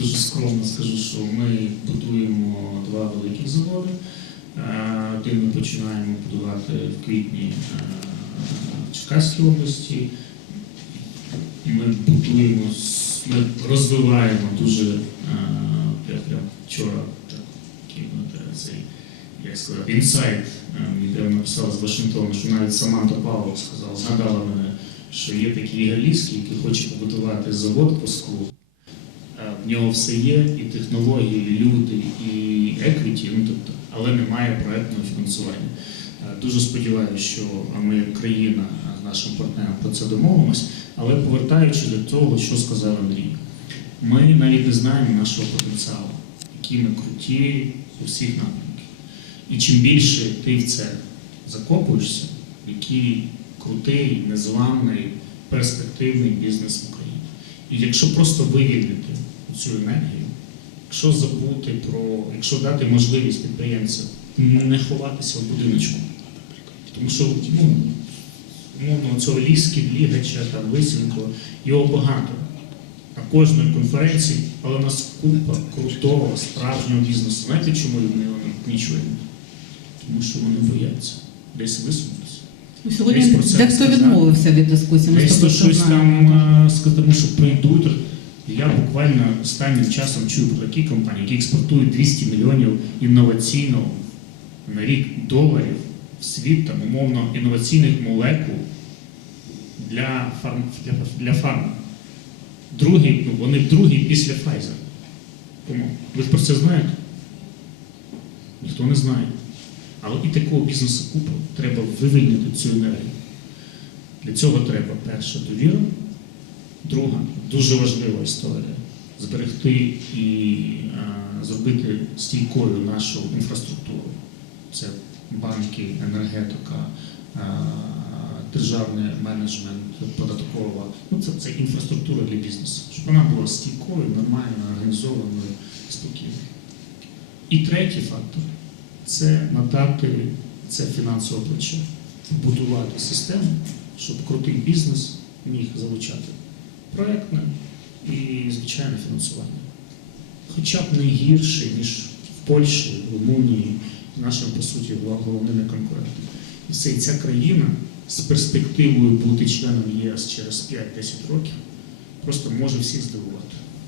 дуже скромно скажу, що ми будуємо два великих заводи. Е, Один ми починаємо будувати в квітні е, в Черкаській області. Ми будуємо, ми розвиваємо дуже е, я прям вчора так, цей, як сказати, інсайт, де написала з Вашингтону, що навіть Саманта Павлов сказала, згадала мене, що є такий галійський, який хоче побудувати завод по склу. Е, В нього все є, і технології, і люди, і еквіті, ну тобто, але немає проектного фінансування. Е, Дуже сподіваюся, що ми, країна, з нашим партнером про це домовимось. Але повертаючись до того, що сказав Андрій, ми навіть не знаємо нашого потенціалу, які ми круті у всіх напрямках. І чим більше ти в це закопуєшся, який крутий, незламний, перспективний бізнес в Україні. І якщо просто вивільнити цю енергію, якщо забути про, якщо дати можливість підприємцям не ховатися в будиночку, тому що ну, умовно цього ліски, лігача, там лисенко, його багато. На кожної конференції, але у нас купа крутого, справжнього бізнесу. Знаєте, чому ми його не чуємо? Тому що вони бояться десь висунутися. Ну, Сьогодні дехто відмовився від дискусії. Десь щось там е, сказати, тому що прийдуть. Я буквально останнім часом чую про такі компанії, які експортують 200 мільйонів інноваційного на рік доларів в світ, там, умовно, інноваційних молекул для фарм для, фарми. Другий, ну, вони другі після Pfizer. Тому ви ж про це знаєте? Ніхто не знає. Але і такого бізнесу купу треба вивільнити цю енергію. Для цього треба перша довіра, друга дуже важлива історія зберегти і е, зробити стійкою нашу інфраструктуру. Це банки, енергетика, е, державний менеджмент, податкова. Ну, це, це інфраструктура для бізнесу, щоб вона була стійкою, нормальною, організованою, спокійною. І третій фактор це надати це фінансове плече, будувати систему, щоб крутий бізнес міг залучати проектне і звичайне фінансування. Хоча б не гірше, ніж в Польщі, в Румунії, нашим, по суті, головними конкурентами. І ця країна з перспективою бути членом ЄС через 5-10 років просто може всіх здивувати.